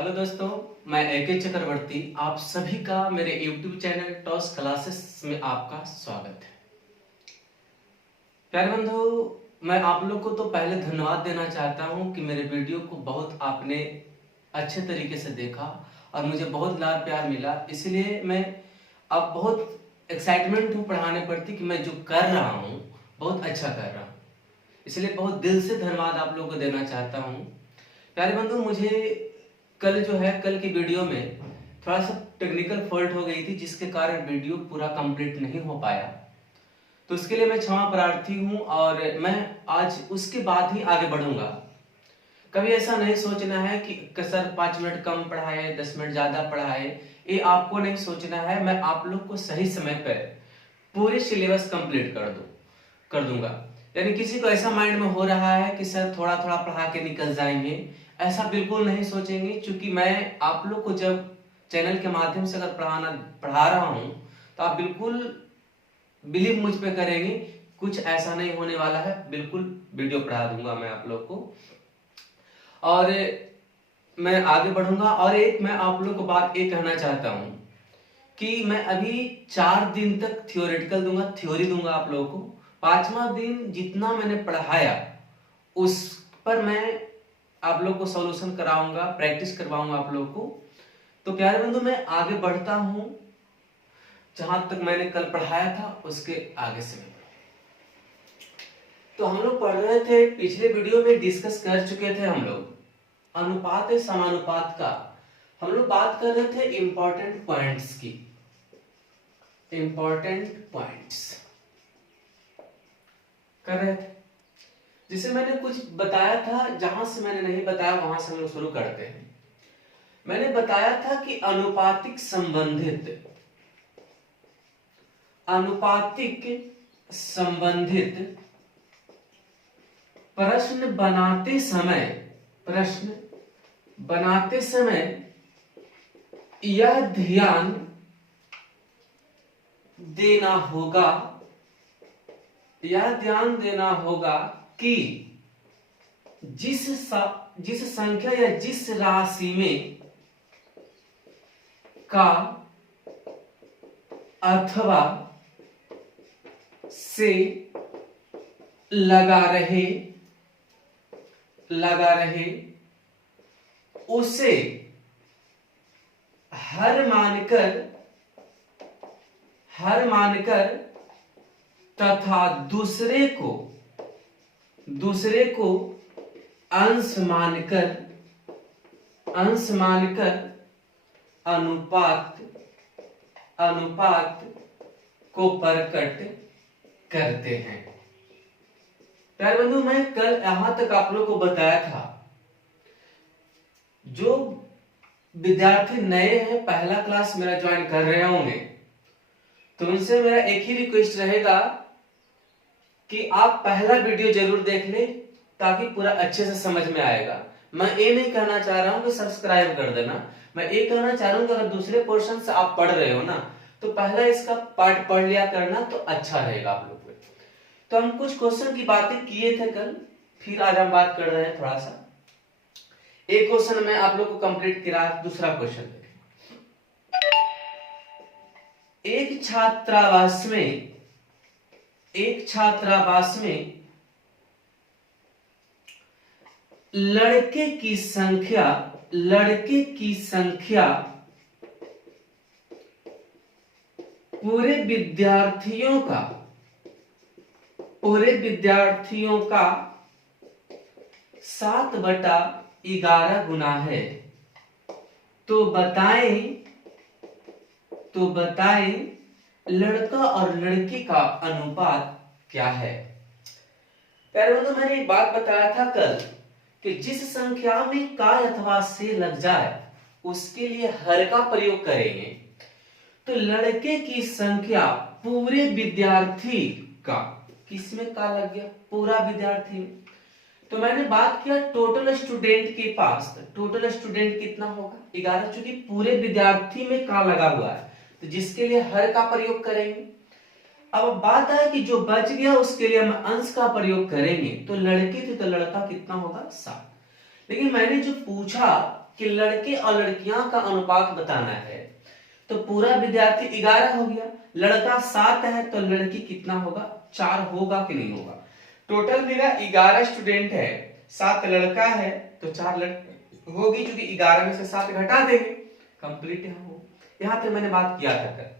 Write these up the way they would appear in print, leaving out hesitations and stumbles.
Hello दोस्तों, मैं एके चक्रवर्ती आप सभी का मेरे YouTube चैनल टॉस क्लासेस में आपका स्वागत है। प्यारे बंधु, मैं आप लोग को तो पहले धन्यवाद देना चाहता हूं कि मेरे वीडियो को बहुत आपने अच्छे तरीके से देखा और मुझे बहुत लाड प्यार मिला। इसलिए मैं अब बहुत एक्साइटमेंट हूँ पढ़ाने प्रति कि मैं जो कर रहा हूँ बहुत अच्छा कर रहा हूँ। इसलिए बहुत दिल से धन्यवाद आप लोग को देना चाहता हूँ। प्यारे बंधु, मुझे कल की वीडियो में थोड़ा सा टेक्निकल फॉल्ट हो गई थी, जिसके कारण वीडियो पूरा कंप्लीट नहीं हो पाया। तो उसके लिए मैं क्षमा प्रार्थी हूँ और मैं आज उसके बाद ही आगे बढ़ूंगा। कभी ऐसा नहीं सोचना है कि सर 5 मिनट कम पढ़ाए 10 मिनट ज्यादा पढ़ाए, ये आपको नहीं सोचना है। मैं आप लोग को सही समय पर पूरे सिलेबस कंप्लीट कर दूंगा। यानी किसी को ऐसा माइंड में हो रहा है कि सर थोड़ा थोड़ा पढ़ा के निकल जाएंगे, ऐसा बिल्कुल नहीं सोचेंगे। क्योंकि मैं आप लोग को जब चैनल के माध्यम से अगर पढ़ा रहा हूं तो आप बिल्कुल बिलीव मुझ पे करेंगे, कुछ ऐसा नहीं होने वाला है। बिल्कुल वीडियो पढ़ा दूंगा मैं आप लोग को और मैं आगे बढ़ूंगा। और एक मैं आप लोग को बात ये कहना चाहता हूं कि मैं अभी 4 दिन तक थियोरेटिकल दूंगा, थ्योरी दूंगा आप लोगों को। 5वां दिन जितना मैंने पढ़ाया उस पर मैं आप लोग को सॉल्यूशन कराऊंगा, प्रैक्टिस करवाऊंगा आप लोग को। तो प्यारे बंधु, मैं आगे बढ़ता हूं जहां तक मैंने कल पढ़ाया था उसके आगे से। तो हम लोग पढ़ रहे थे, पिछले वीडियो में डिस्कस कर चुके थे हम लोग अनुपात समानुपात का। हम लोग बात कर रहे थे इंपॉर्टेंट पॉइंट्स की, इंपॉर्टेंट पॉइंट्स कर रहे थे। जिसे मैंने कुछ बताया था, जहां से मैंने नहीं बताया वहां से हम लोग शुरू करते हैं। मैंने बताया था कि अनुपातिक संबंधित प्रश्न बनाते समय यह ध्यान देना होगा कि जिस संख्या या जिस राशि में का अथवा से लगा रहे उसे हर मानकर तथा दूसरे को अंश मानकर अनुपात को प्रकट करते हैं। प्यारे बंधु, मैं कल यहां तक आप लोग को बताया था, जो विद्यार्थी नए हैं, पहला क्लास मेरा ज्वाइन कर रहे होंगे, तो उनसे मेरा एक ही रिक्वेस्ट रहेगा कि आप पहला वीडियो जरूर देख लें ताकि पूरा अच्छे से समझ में आएगा। मैं ये नहीं कहना चाह रहा हूं कि सब्सक्राइब कर देना, मैं ये कहना चाह रहा हूं कि अगर दूसरे पोर्शन से आप पढ़ रहे हो ना, तो पहला इसका पार्ट पढ़ लिया करना, तो अच्छा रहेगा आप लोग को। तो हम कुछ क्वेश्चन की बातें किए थे कल, फिर आज हम बात कर रहे हैं थोड़ा सा। एक क्वेश्चन मैं आप लोग को कंप्लीट करा, दूसरा क्वेश्चन देखें। एक छात्रावास में लड़के की संख्या पूरे विद्यार्थियों का 7/11 गुना है। तो बताएं लड़का और लड़की का अनुपात क्या है। प्यारे बंधु, मैंने एक बात बताया था कल कि जिस संख्या में का अथवा से लग जाए उसके लिए हर का प्रयोग करेंगे। तो लड़के की संख्या पूरे विद्यार्थी का, किसमें का लग गया, पूरा विद्यार्थी में। तो मैंने बात किया टोटल स्टूडेंट के पास, टोटल स्टूडेंट कितना होगा 11, चूंकि पूरे विद्यार्थी में का लगा हुआ है तो जिसके लिए हर का प्रयोग करेंगे। अब बात है कि जो बच गया उसके लिए हम अंश का प्रयोग करेंगे। तो लड़के थे तो लड़का कितना होगा 7। लेकिन मैंने जो पूछा कि लड़के और लड़कियां का अनुपात बताना है, तो पूरा विद्यार्थी 11 हो गया, लड़का 7 है तो लड़की कितना होगा, 4 होगा कि नहीं होगा। टोटल मेरा 11 स्टूडेंट है, 7 लड़का है तो 4 लड़की होगी, क्योंकि 11 में से 7 घटा देंगे, कंप्लीट यहाँ हो। यहाँ तक मैंने बात किया था कर।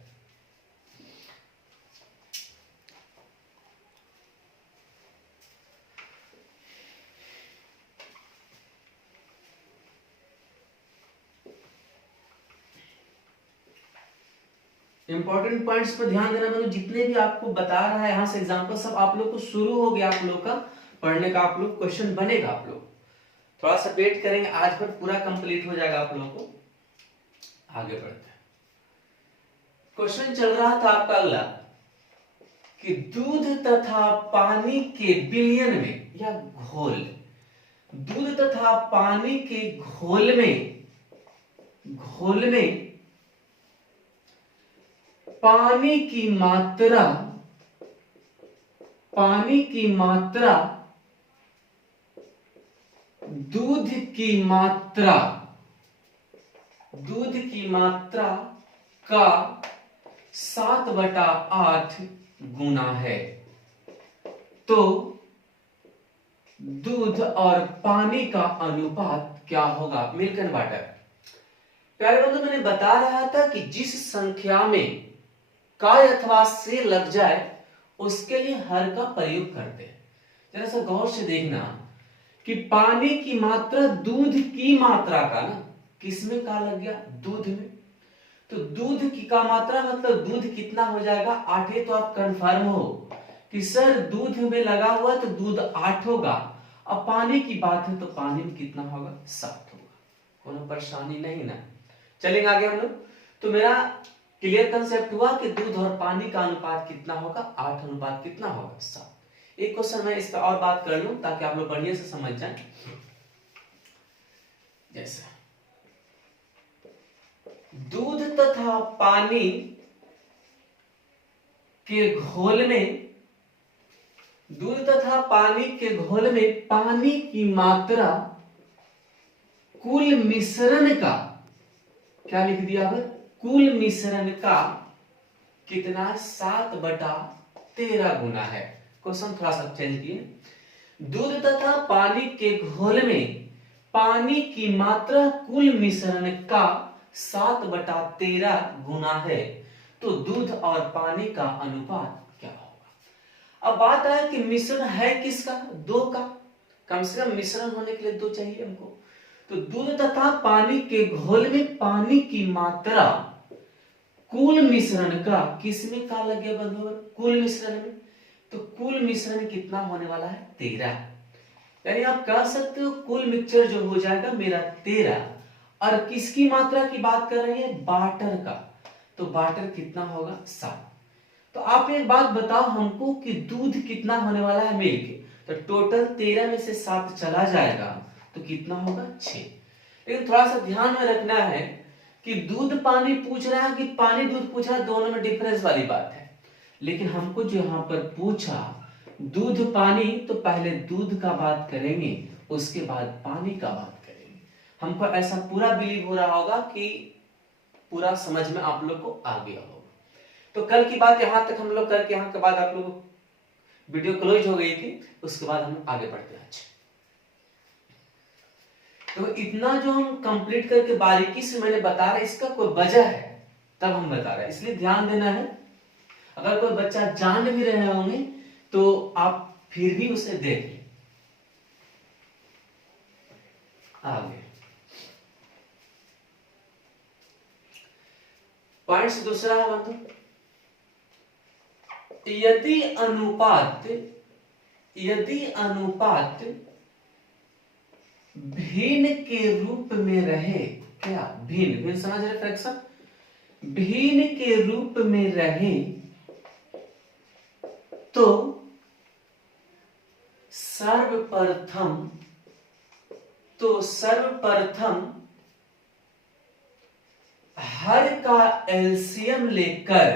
इंपॉर्टेंट पॉइंट्स पर ध्यान देना, मतलब जितने भी आपको बता रहा है यहाँ से एग्जांपल सब आप लोग को शुरू हो गया, आप लोग का पढ़ने का, आप लोग क्वेश्चन बनेगा, आप लोग थोड़ा सा वेट करेंगे, आज पर पूरा कंप्लीट हो जाएगा आप लोगों को। आगे बढ़ते हैं। क्वेश्चन चल रहा था आपका अगला कि दूध तथा पानी के विलयन में या घोल, दूध तथा पानी के घोल में पानी की मात्रा दूध की मात्रा का 7/8 गुना है, तो दूध और पानी का अनुपात क्या होगा। Milk and water. प्यारे बंधु, मैंने बता रहा था कि जिस संख्या में का अथवा से लग जाए उसके लिए हर का प्रयोग करते हैं। जरा सा गौर से देखना कि पानी की मात्रा दूध की मात्रा का ना, किसमें का लग गया, दूध में, तो दूध की का मात्रा मतलब दूध कितना हो जाएगा, 8 है, तो आप कंफर्म हो कि सर दूध में लगा हुआ तो दूध 8 होगा। अब पानी की बात है तो पानी में कितना होगा, 7 होगा। कोई परेशानी नहीं ना, चलेंगे आगे हम लोग। तो मेरा क्लियर कंसेप्ट हुआ कि दूध और पानी का अनुपात कितना होगा, 8 अनुपात कितना होगा, 7। एक क्वेश्चन मैं इस पर और बात कर लूं ताकि आप लोग बढ़िया से समझ जाएं। जैसे दूध तथा पानी के घोल में पानी की मात्रा कुल मिश्रण का, क्या लिख दिया है, कुल मिश्रण का कितना, 7/13 गुना है। क्वेश्चन थोड़ा सा चेंज किए। दूध तथा पानी के घोल में पानी की मात्रा कुल मिश्रण का 7/13 गुना है, तो दूध और पानी का अनुपात क्या होगा। अब बात है कि मिश्रण है किसका, 2 का, कम से कम मिश्रण होने के लिए 2 चाहिए हमको। तो दूध तथा पानी के घोल में पानी की मात्रा कुल मिश्रण का, किसमें का लग गया बंधुवर, कुल मिश्रण में, तो कुल मिश्रण कितना होने वाला है, 13। यानी आप कह सकते हो कुल मिक्सचर जो हो जाएगा मेरा 13, और किसकी मात्रा की बात कर रहे हैं, वाटर का, तो वाटर कितना होगा, 7। तो आप एक बात बताओ हमको कि दूध कितना होने वाला है, मिल्क, तो टोटल 13 में से 7 चला जाएगा तो कितना होगा, 6। लेकिन थोड़ा सा ध्यान में रखना है कि दूध पानी पूछ रहा है कि पानी दूध पूछ रहा है, दोनों में डिफरेंस वाली बात है। लेकिन हमको जो यहाँ पर पूछा दूध पानी, तो पहले दूध का बात करेंगे उसके बाद पानी का बात करेंगे। हमको ऐसा पूरा बिलीव हो रहा होगा कि पूरा समझ में आप लोग को आ गया होगा। तो कल की बात यहाँ तक हम लोग करके, यहाँ के बाद आप लोग वीडियो क्लोज हो गई थी, उसके बाद हम आगे बढ़ते हैं। अच्छा, तो इतना जो हम कंप्लीट करके बारीकी से मैंने बता रहा, इसका कोई वजह है तब हम बता रहे हैं, इसलिए ध्यान देना है। अगर कोई बच्चा जान भी रहे होंगे तो आप फिर भी उसे देख लें। आगे पॉइंट्स दूसरा है बंधु, यदि अनुपात भिन्न के रूप में रहे, क्या भिन्न समझ रहे, फ्रैक्शन भिन्न के रूप में रहे, तो सर्वप्रथम हर का एलसीएम लेकर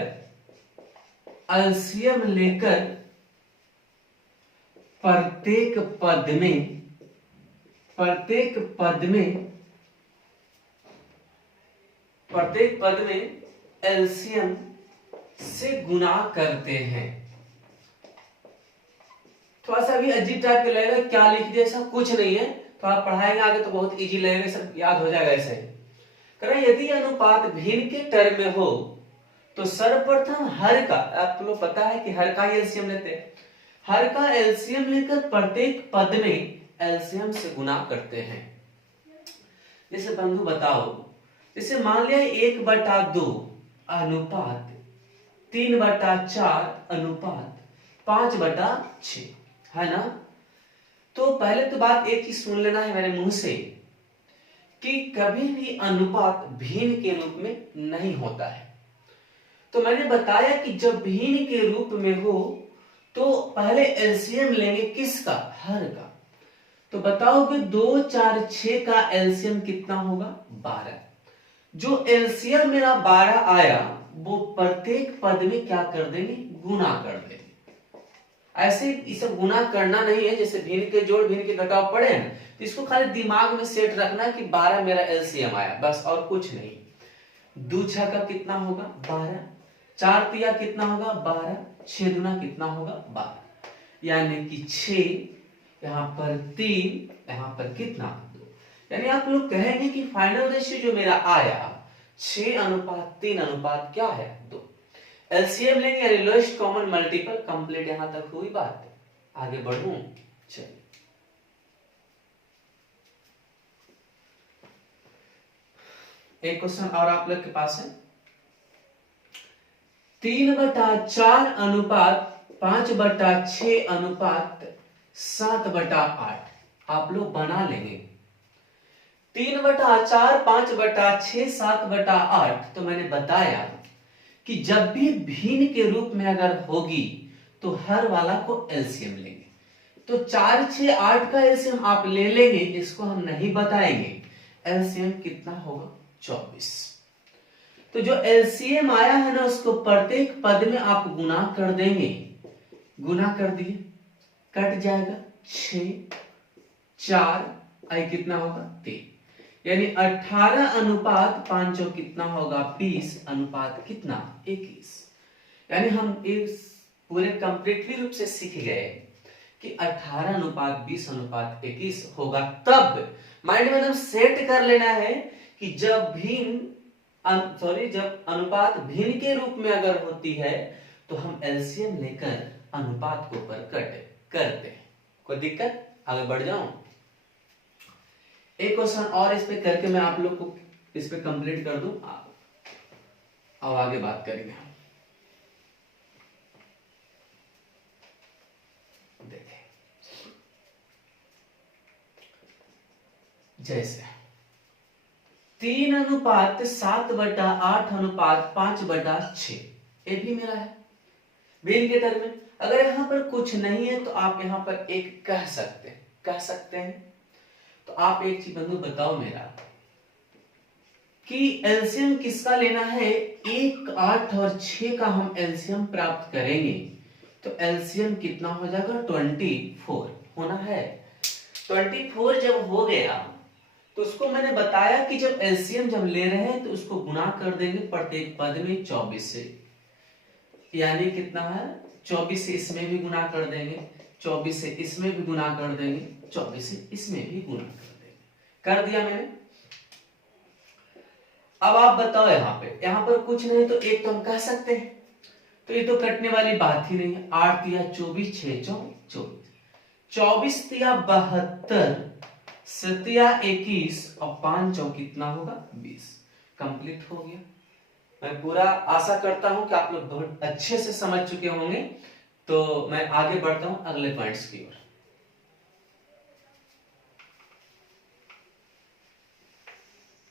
प्रत्येक पद में प्रत्येक पद में एलसीएम से गुना करते हैं। थोड़ा सा भी अजीब टाइप का लगेगा, क्या लिख दिया, ऐसा कुछ नहीं है, तो आप पढ़ाएंगे आगे तो बहुत इजी लगेगा, सब याद हो जाएगा ऐसे ही। यदि अनुपात भिन्न के टर्म में हो तो सर्वप्रथम हर का, आपको पता है कि हर का ही एलसीएम लेते हैं, हर का एलसीएम लेकर प्रत्येक पद में एलसीएम से गुना करते हैं। जैसे बंधु बताओ, जैसे मान लिया 1/2 अनुपात 3/4 अनुपात 5/6 है ना। तो पहले तो बात एक चीज सुन लेना है मेरे मुंह से कि कभी भी अनुपात भिन्न के रूप में नहीं होता है। तो मैंने बताया कि जब भिन्न के रूप में हो तो पहले एलसीएम लेंगे किसका, हर का। तो बताओ कि 2, 4, 6 का एलसीएम कितना होगा, 12। जो एलसीएम मेरा 12 आया वो प्रत्येक पद में क्या कर देंगे, गुना कर देंगे। ऐसे इसे गुना करना नहीं है, जैसे भिन्न के जोड़ भिन्न के घटाव पढ़े हैं, तो इसको खाली दिमाग में सेट रखना कि 12 मेरा एलसीएम आया, बस और कुछ नहीं। 2 6 का कितना होगा, 12। 4 तिया कितना होगा, 12। 6 दूना कितना होगा, 12। यानी कि 6, यहाँ पर 3, यहाँ पर कितना, 2। यानी आप लोग कहेंगे कि फाइनल रेशियो जो मेरा आया 6:3 क्या है, 2। एलसीएम लेंगे यानी लोएस्ट कॉमन मल्टीपल। कंप्लीट यहां तक हुई बात, आगे बढ़ूं, चलिए। एक क्वेश्चन और आप लोग के पास है, 3/4 अनुपात 5/6 अनुपात 7/8 आप लोग बना लेंगे। 3/4 5/6 7/8 तो मैंने बताया कि जब भी भिन्न के रूप में अगर होगी तो हर वाला को एलसीएम लेंगे। तो 4 6 8 का एलसीएम आप ले लेंगे, इसको हम नहीं बताएंगे। एलसीएम कितना होगा, 24। तो जो एलसीएम आया है ना उसको प्रत्येक पद में आप गुना कर देंगे। गुना कर दिए, कट जाएगा 6 4 आई कितना होगा, 3। यानी 18 अनुपात 5 कितना होगा, 20 अनुपात कितना, 21। यानी हम इस पूरे कंप्लीटली रूप से सीख गए कि 18 अनुपात 20 अनुपात 21 होगा। तब माइंड में एकदम सेट कर लेना है कि जब जब अनुपात भिन्न के रूप में अगर होती है तो हम एलसीएम लेकर अनुपात को प्रकट करते हैं। कोई दिक्कत, आगे बढ़ जाऊं। एक क्वेश्चन और इस पे करके मैं आप लोग को इस पे कंप्लीट कर दूं, अब आगे बात करेंगे हम। देखें, जैसे 3:7/8 अनुपात 5/6 ये भी मेरा है भिन्न के टर्म में। अगर यहां पर कुछ नहीं है तो आप यहां पर एक कह सकते हैं। तो आप एक चीज बंधु बताओ मेरा कि एलसीएम किसका लेना है, 1 8 और 6 का हम एलसीएम प्राप्त करेंगे तो एलसीएम कितना हो जाएगा, 24 होना है। 24 जब हो गया तो उसको मैंने बताया कि जब एलसीएम जब ले रहे हैं तो उसको गुना कर देंगे प्रत्येक पद में 24 से। यानी कितना है, 24 से इसमें भी गुना कर देंगे, 24 से इसमें भी गुना कर देंगे, 24 से इसमें भी गुना कर देंगे। कर दिया मैंने। अब आप बताओ यहां पर कुछ नहीं तो एक तो हम कह सकते हैं, तो ये तो कटने वाली बात ही नहीं है। 8 तिया 24 6 24 24 तिया 72 7 21 और 5 कितना होगा, 20। कंप्लीट हो गया। मैं पूरा आशा करता हूं कि आप लोग बहुत अच्छे से समझ चुके होंगे। तो मैं आगे बढ़ता हूं अगले पॉइंट्स की ओर।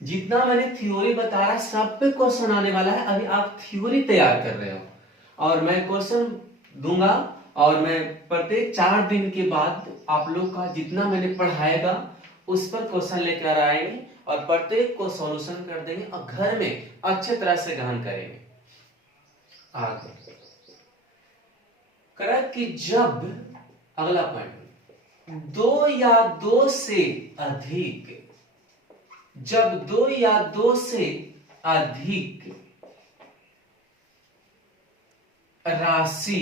जितना मैंने थ्योरी बता रहा सब पे क्वेश्चन आने वाला है। अभी आप थ्योरी तैयार कर रहे हो और मैं क्वेश्चन दूंगा और मैं प्रत्येक 4 दिन के बाद आप लोग का जितना मैंने पढ़ाएगा उस पर क्वेश्चन लेकर आएंगे और प्रत्येक को सॉल्यूशन कर देंगे और घर में अच्छे तरह से गहन करेंगे। आगे करेक्ट कि जब अगला पॉइंट 2 या 2 से अधिक, जब 2 या 2 से अधिक राशि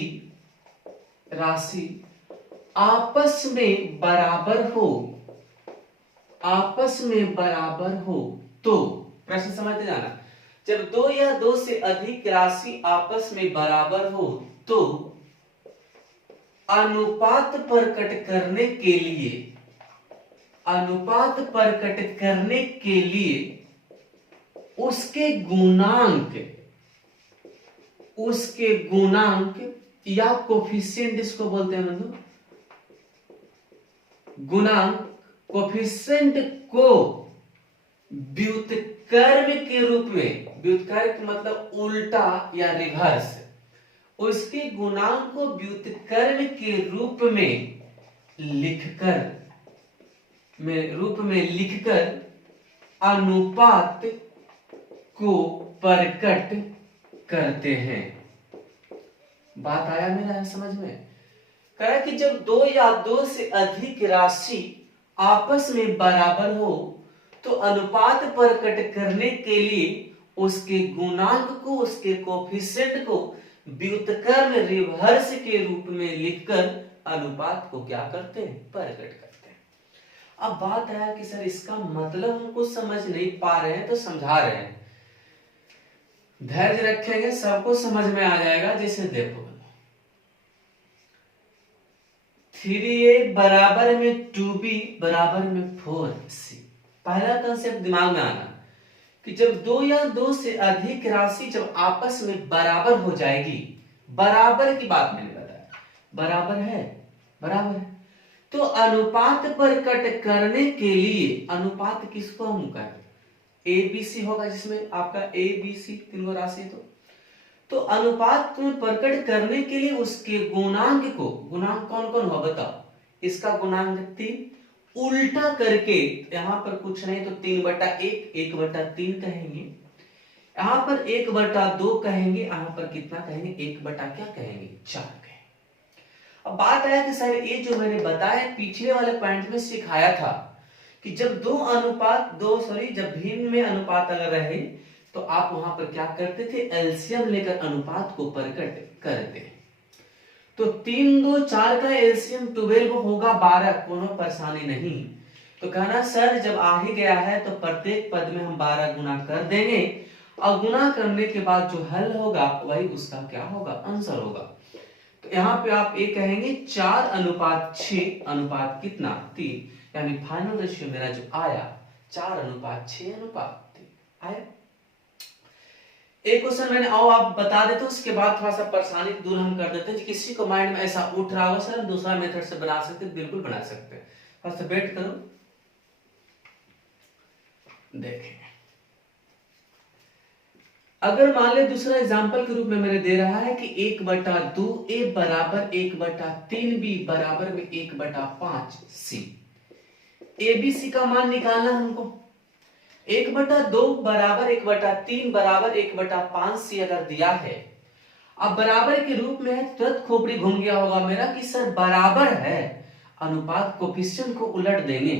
आपस में बराबर हो तो, प्रश्न समझते जाना, जब दो या दो से अधिक राशि आपस में बराबर हो तो अनुपात प्रकट करने के लिए उसके गुणांक या कोफिशिएंट इसको बोलते हैं बंधु, गुणांक कोफिशिएंट को व्युत्क्रम के रूप में, व्युत्क्रम मतलब उल्टा या रिवर्स, उसके गुणांक को व्युत्क्रम के रूप में लिखकर अनुपात को प्रकट करते हैं। बात आया मेरा समझ में? कहा कि जब दो या दो से अधिक राशि आपस में बराबर हो तो अनुपात प्रकट करने के लिए उसके गुणांक को, उसके कोफिशिएंट को व्युत्क्रम रिवर्स के रूप में लिखकर अनुपात को क्या करते हैं? प्रकट करते हैं। अब बात आया कि सर इसका मतलब हमको समझ नहीं पा रहे हैं तो समझा रहे हैं, धैर्य रखेंगे सबको समझ में आ जाएगा। जैसे देखो 3a बराबर में 2b बराबर में 4c, पहला कंसेप्ट दिमाग में आना कि जब दो या दो से अधिक राशि जब आपस में बराबर हो जाएगी, बराबर की बात मैंने बताया, बराबर है, तो अनुपात प्रकट करने के लिए, अनुपात किसको हम कहें? ABC होगा, जिसमें आपका ABC तीनों राशि तो अनुपात में प्रकट करने के लिए उसके गुणांक को, गुणांक कौन कौन हुआ बताओ? इसका गुणांक 3 उल्टा करके, यहां पर कुछ नहीं तो 3/1 1/3 कहेंगे, यहां पर 1/2 कहेंगे, यहां पर कितना कहेंगे? 1 बटा क्या कहेंगे? 4 कहेंगे। अब बात आया कि सर ये जो मैंने बताया पिछले वाले पॉइंट में सिखाया था कि जब जब भिन्न में अनुपात अगर रहे तो आप वहां पर क्या करते थे? एलसीएम लेकर अनुपात को प्रकट करते। तो 3 2 4 का एलसीएम 12 होगा 12, कोनो परेशानी नहीं। तो कहना सर जब आ ही गया है तो प्रत्येक पद में हम 12 गुना कर देंगे और गुना करने के बाद जो हल होगा वही उसका क्या होगा? आंसर होगा। तो यहाँ पे आप ये कहेंगे 4:6 अनुपात कितना? 3, यानी फाइनल रेशियो मेरा जो आया 4:6:3 आया। एक क्वेश्चन मैंने आओ आप बता देते, उसके बाद थोड़ा सा परेशानी दूर हम कर देते हैं। किसी को माइंड में ऐसा उठ रहा हो सर हम दूसरा मेथड से बना सकते, बिल्कुल बना सकते हैं। थोड़ा सा वेट करो, देखें। अगर मान ले दूसरा एग्जांपल के रूप में मैंने दे रहा है कि 1/2 A बराबर 1/3 B बराबर में 1/5 C। ABC का मान निकालना हमको। 1/2 बराबर 1/3 बराबर 1/5 C अगर दिया है, अब बराबर के रूप में है, तुरंत खोपड़ी घूम गया होगा मेरा कि सर बराबर है, अनुपात कोफिशिएंट को उलट देंगे।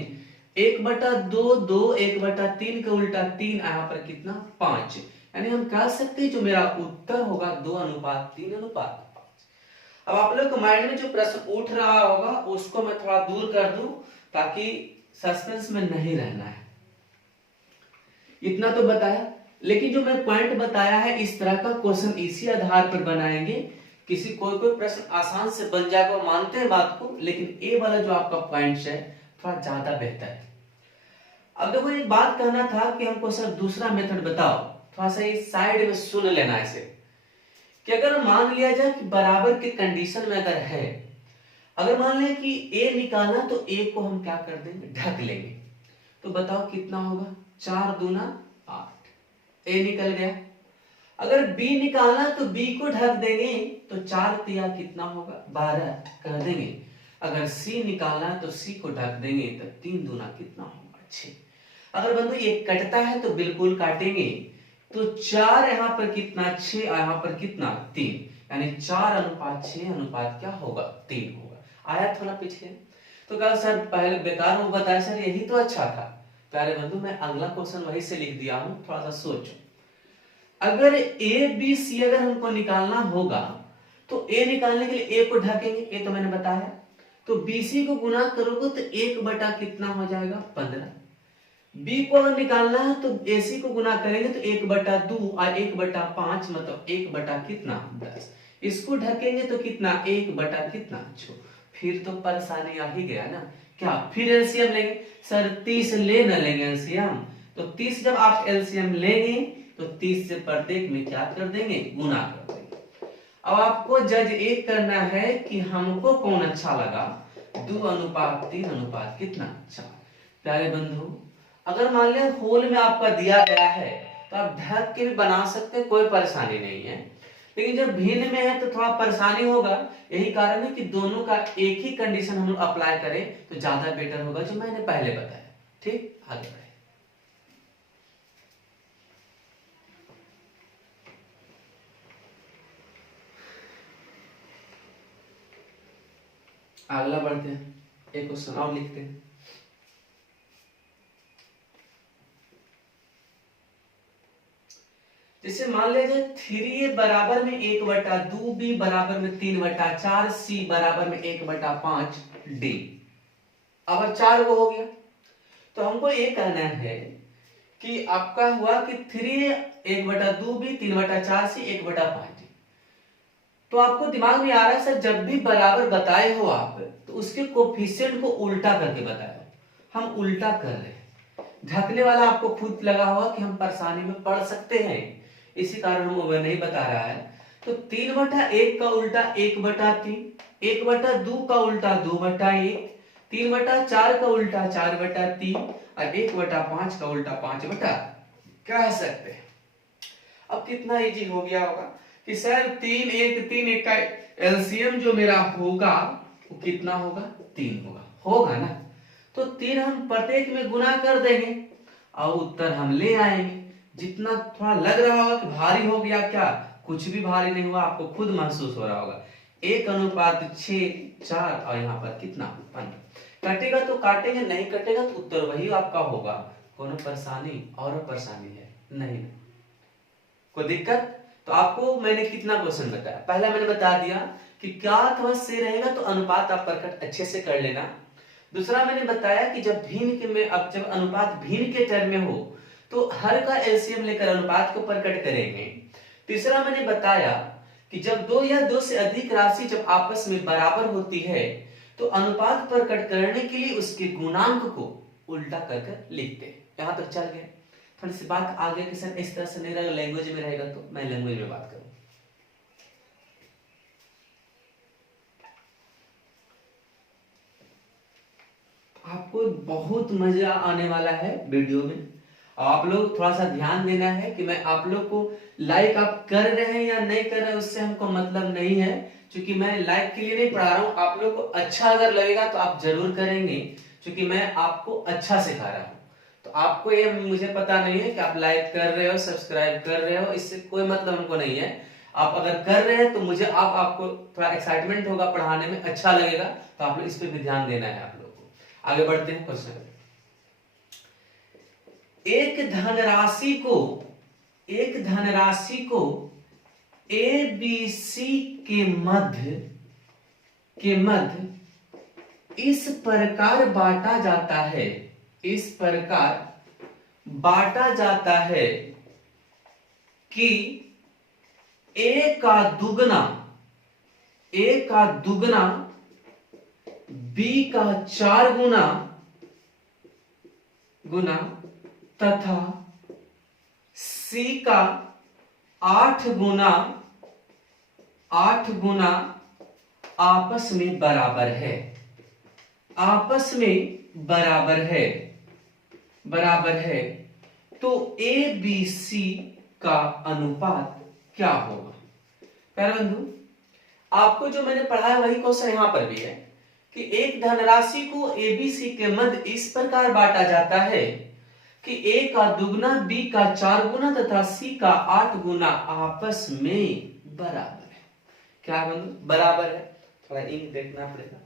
1/2 2, 1/3 का उल्टा 3, यहाँ पर कितना? 5, यानी हम कह सकते हैं जो मेरा उत्तर होगा 2:3:5। अब आप लोग के माइंड में जो प्रश्न उठ रहा होगा उसको मैं थोड़ा दूर कर दूं ताकि सस्पेंस में नहीं रहना है। इतना तो बताया, लेकिन जो मैं पॉइंट बताया है इस तरह का क्वेश्चन इसी आधार पर बनाएंगे। कोई प्रश्न आसान से बन जाएगा, मानते हैं बात को, लेकिन ए वाला जो आपका पॉइंट है थोड़ा ज्यादा बेहतर है। अब देखो एक बात कहना था कि हमको सर दूसरा मेथड बताओ, थोड़ा सा ये साइड में सुन लेना ऐसे कि अगर मान लिया जाए कि बराबर के कंडीशन में अगर है, अगर मान लिया कि ए निकालना तो ए को हम क्या कर देंगे? ढक लेंगे। तो बताओ कितना होगा? 4 दूना 8, ए निकल गया। अगर बी निकालना तो बी को ढक देंगे तो 4 तिया कितना होगा? 12 कर देंगे। अगर सी निकालना तो सी को ढक देंगे तो 3 दूना कितना होगा? 6। अगर बंधु ये कटता है तो बिल्कुल काटेंगे, तो 4 यहाँ पर कितना? 6, यहाँ पर कितना? 3, यानी 4:6 क्या होगा? 3 होगा। आया थोड़ा पीछे तो कहा सर पहले बेकार हो बताया सर, यही तो अच्छा था। प्यारे बंधु मैं अगला क्वेश्चन वही से लिख दिया हूं, थोड़ा सा सोचो। अगर ए बी सी अगर हमको निकालना होगा तो ए निकालने के लिए ए को ढकेंगे, ए तो मैंने बताया। तो बीसी को गुना करोगे तो 1 बटा कितना हो जाएगा 15। बी को अगर निकालना है तो एसी को गुना करेंगे तो 1/2 और 1/5 मतलब 1 बटा कितना 10। इसको ढकेंगे तो कितना 1 बटा कितना 6। फिर तो परेशानी आ ही गया ना। क्या फिर एलसीएम लेंगे? सर 30 ले न लेंगे एलसीएम? तो 30 जब आप एलसीएम लेंगे तो 30 से प्रत्येक में क्या कर देंगे? गुना कर देंगे। अब आपको जज एक करना है कि हमको कौन अच्छा लगा, 2:3 अनुपात कितना 4। प्यारे बंधु, अगर मान लिया होल में आपका दिया गया है तो आप ढक के भी बना सकते हैं, कोई परेशानी नहीं है। लेकिन जब भिन्न में है तो थोड़ा परेशानी होगा। यही कारण है कि दोनों का एक ही कंडीशन हम लोग अप्लाई करें तो ज्यादा बेटर होगा, जो मैंने पहले बताया। ठीक, आगे बढ़े। अगला बढ़ते हैं, एक क्वेश्चन और लिखते हैं। जैसे मान लीजिए 3a बराबर में 1/2, b बराबर में 3/4, c बराबर में 1/5, d। अब 4 को हो गया तो हमको ये कहना है कि आपका हुआ कि 3a 1/2, b 3/4, c 1/5। तो आपको दिमाग में आ रहा है सर जब भी बराबर बताए हो आप तो उसके कोफिशिएंट को उल्टा करके बताए हो। हम उल्टा कर रहे हैं। ढकने वाला आपको खुद लगा होगा कि हम परेशानी में पड़ सकते हैं, इसी कारण हम वो नहीं बता रहा है। तो 3/1 का उल्टा 1/3, 1/2 का उल्टा 2/1, 3/4 का उल्टा 4/3 और 1/5 का उल्टा 5/, कह सकते हैं। अब कितना इजी हो गया होगा कि सर 3 1 का एलसीएम जो मेरा होगा वो कितना होगा? 3 होगा ना। तो 3 हम प्रत्येक में गुना कर देंगे और उत्तर हम ले आएंगे। जितना थोड़ा लग रहा होगा कि भारी हो गया, क्या कुछ भी भारी नहीं हुआ, आपको खुद महसूस हो रहा होगा। 1:6 4 और यहाँ पर कितना 15। कटेगा तो काटेंगे, नहीं कटेगा तो उत्तर वही आपका होगा। कोनो परेशानी और परेशानी है नहीं, कोई दिक्कत? तो आपको मैंने कितना क्वेश्चन बताया? पहला मैंने बता दिया कि क्या अथवा से रहेगा तो अनुपात आप प्रकट अच्छे से कर लेना। दूसरा मैंने बताया कि जब भिन्न के में, अब जब अनुपात भिन्न के टर्म में हो तो हर का एलसीएम लेकर अनुपात को प्रकट करेंगे। तीसरा मैंने बताया कि जब 2 या 2 से अधिक राशि जब आपस में बराबर होती है तो अनुपात प्रकट करने के लिए उसके गुणांक को उल्टा कर लिखते हैं। यहां तक चल गए। थोड़ी सी बात आगे कि सर इस तरह से नहीं रहेगा, लैंग्वेज में रहेगा तो मैं लैंग्वेज में बात करूं। आपको बहुत मजा आने वाला है वीडियो में। आप लोग थोड़ा सा ध्यान देना है कि मैं आप लोग को लाइक आप कर रहे हैं या नहीं कर रहे हैं उससे हमको मतलब नहीं है, क्योंकि मैं लाइक के लिए नहीं पढ़ा रहा हूं। आप लोग को अच्छा अगर लगेगा तो आप जरूर करेंगे, क्योंकि मैं आपको अच्छा सिखा रहा हूं। तो आपको ये मुझे पता नहीं है कि आप लाइक कर रहे हो सब्सक्राइब कर रहे हो, इससे कोई मतलब हमको नहीं है। आप अगर कर रहे हैं तो मुझे आपको थोड़ा एक्साइटमेंट होगा, पढ़ाने में अच्छा लगेगा, तो आप लोग इस पर भी ध्यान देना है आप लोग को। आगे बढ़ते हैं क्वेश्चन। एक धनराशि को ए बी सी के मध्य इस प्रकार बांटा जाता है, इस प्रकार बांटा जाता है कि ए का दुगना बी का 4 गुना तथा सी का 8 गुना आपस में बराबर है। आपस में बराबर है तो ए बी सी का अनुपात क्या होगा? प्यारे बंधु, आपको जो मैंने पढ़ाया वही क्वेश्चन यहां पर भी है कि एक धनराशि को एबीसी के मध्य इस प्रकार बांटा जाता है कि ए का दुगना बी का 4 गुना तथा सी का 8 गुना आपस में बराबर है। क्या बंधु? बराबर है। थोड़ा इंक देखना पड़ेगा।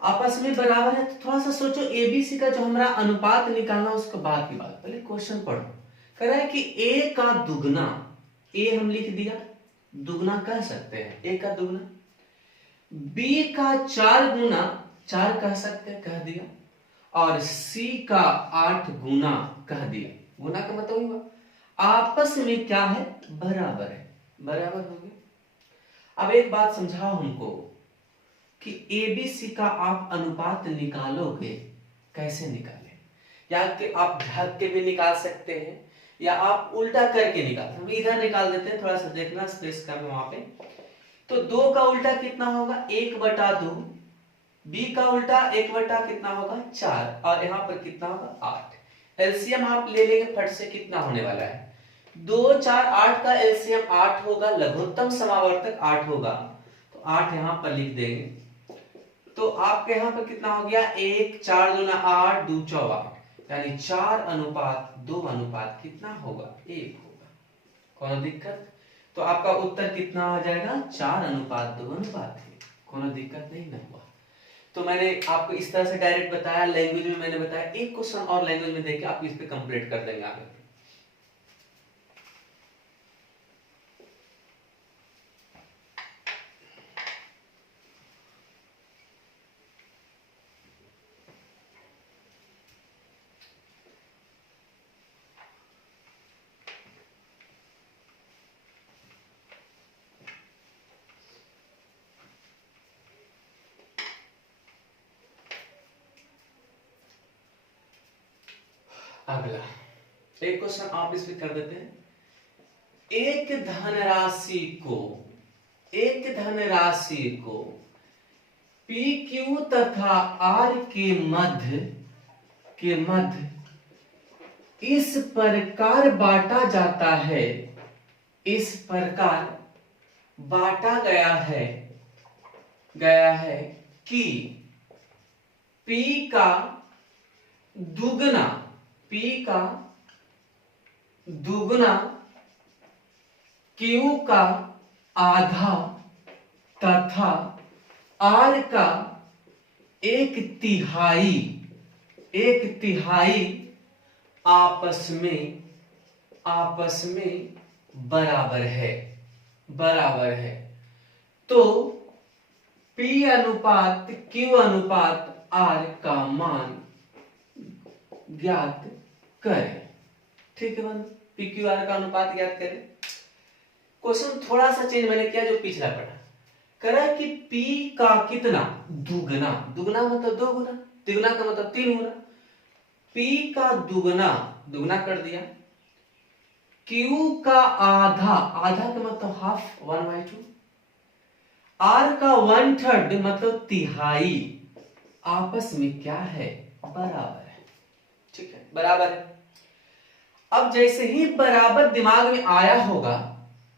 आपस में बराबर है, तो थोड़ा सा सोचो एबीसी का जो हमारा अनुपात निकालना उसके बाद की बात, पहले क्वेश्चन पढ़ो। कह रहा है कि ए का दुगना, ए हम लिख दिया, दुगना कह सकते हैं, ए का दुगना, बी का 4 गुना, 4 कह सकते हैं, कह दिया, और सी का 8 गुना कह दिया। गुना का मतलब हुआ आपस में क्या है, बराबर है, बराबर हो गया। अब एक बात समझाओ हमको कि एबीसी का आप अनुपात निकालोगे, कैसे निकालें, या कि आप ढक के भी निकाल सकते हैं या आप उल्टा करके निकाल, हम इधर निकाल देते हैं, थोड़ा सा देखना स्पेस कम है वहां पे। तो 2 का उल्टा कितना होगा, 1/2, बी का उल्टा 1 कितना होगा 4, और यहां पर कितना होगा 8। एलसीएम आप ले लेंगे फट से, कितना होने वाला है 2 4 8 का एलसीएम 8 होगा, लघुत्तम समावर्तक 8 होगा, तो 8 यहां पर लिख देंगे। तो आपके यहां पर कितना हो गया 1 4 दूना 8 2 4 8, यानी 4:2 अनुपात कितना होगा 1 होगा। कोनो दिक्कत, तो आपका उत्तर कितना आ जाएगा 4:2 अनुपात है, कोनो दिक्कत नहीं ना हुआ। तो मैंने आपको इस तरह से डायरेक्ट बताया, लैंग्वेज में मैंने बताया, एक क्वेश्चन और लैंग्वेज में देके आप इस पे कंप्लीट कर देंगे आगे। अगला एक क्वेश्चन आप इस पे कर देते हैं। एक धनराशि को पी क्यू तथा आर के मध्य इस प्रकार बांटा जाता है, इस प्रकार बांटा गया है कि P का दुगना, Q का आधा तथा R का 1/3 आपस में बराबर है। तो P अनुपात Q अनुपात R का मान ज्ञात करें। ठीक है बंधु, P Q R का अनुपात ज्ञात करें। क्वेश्चन थोड़ा सा चेंज मैंने किया जो पिछला पढ़ा, करा कि P का कितना दुगना, दुगना मतलब 2 गुना, तिगुना का मतलब 3 गुना, P का दुगना कर दिया, Q का आधा का मतलब हाफ 1/2, R का 1/3 मतलब तिहाई, आपस में क्या है बराबर है। ठीक है, बराबर है। अब जैसे ही बराबर दिमाग में आया होगा